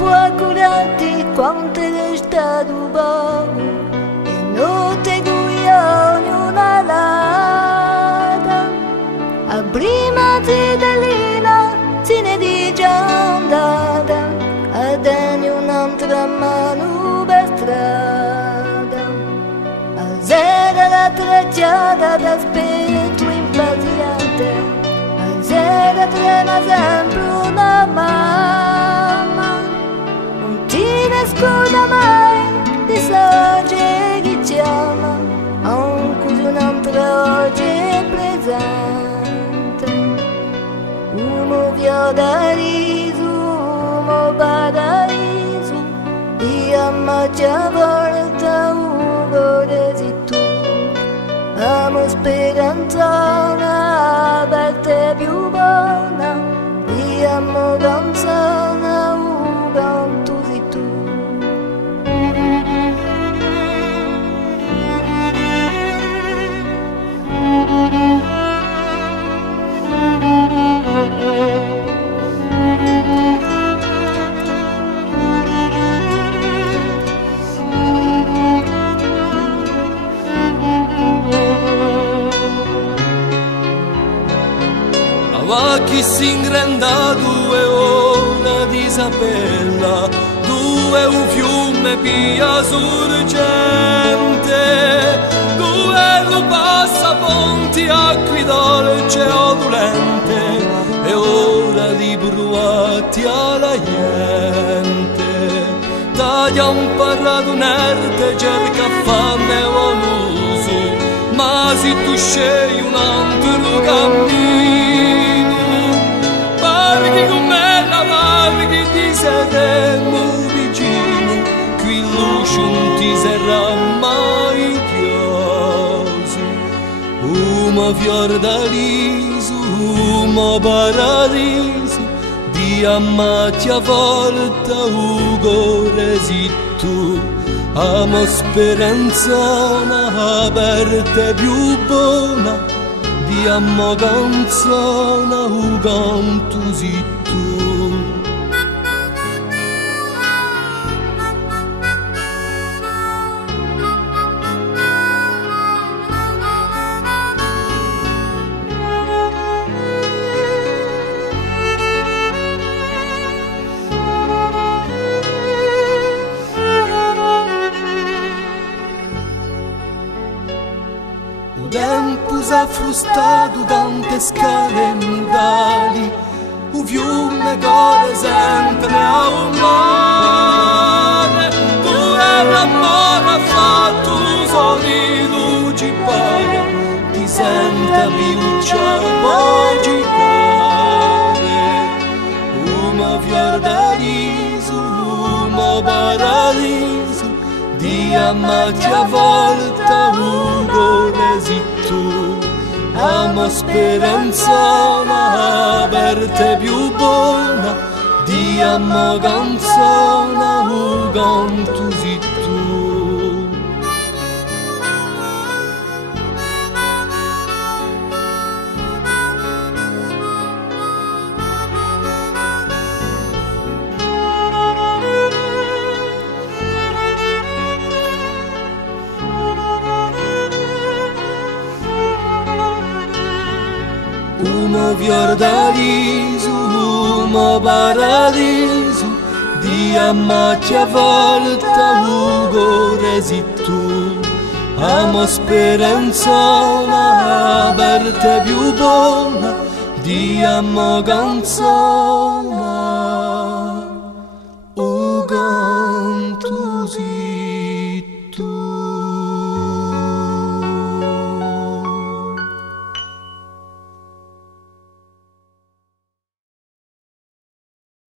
può curarti quanto è stato poco e non ti guioni una lata. A prima cittadina se ne dice andata, a dare un'altra mano per strada. A sera la tracciata d'aspetto impaziente, a sera trema sempre una mamma. Non ti nasconda mai di sagge che chiama, anche un'altra oggi è presente. Uno viola riso, uno paradiso, di ammaccia volta ugore si tu. Amo speranza una parte più buona, di amo canzone un canto si tu. Chi si ingranda due ore di Isabella, due un fiume pia sorgente, due lo passa ponti acqui dolce o dolente, e ora di bruati alla gente. Taglia un parlato nerde, cerca fame o muso, ma se tu scegli un altro cammino, varghi con me la varghi ti saremo vicini, qui luce non ti sarà mai chiuso. Uma fior d'aliso, uma paradiso, di ammatti a volta ugore si tu. Amo speranza una aperta più buona, di amo canzone u canto si tu. O tempo s'ha frustato tante scale modali, o fiume corre sempre a un mare, dove l'amore ha fatto solito ci pare, ti senta piuccia può giocare. Uma fior d'aliso, uma paradiso, di ammatti a volta ugore si tu. Amo speranza una aperta più buona, di amo canzone u canto si tu. Umo fior d'aliso, umo paradiso, di ammacci a volta ugore si tu. Amo speranza una aperta più buona, di amo canzone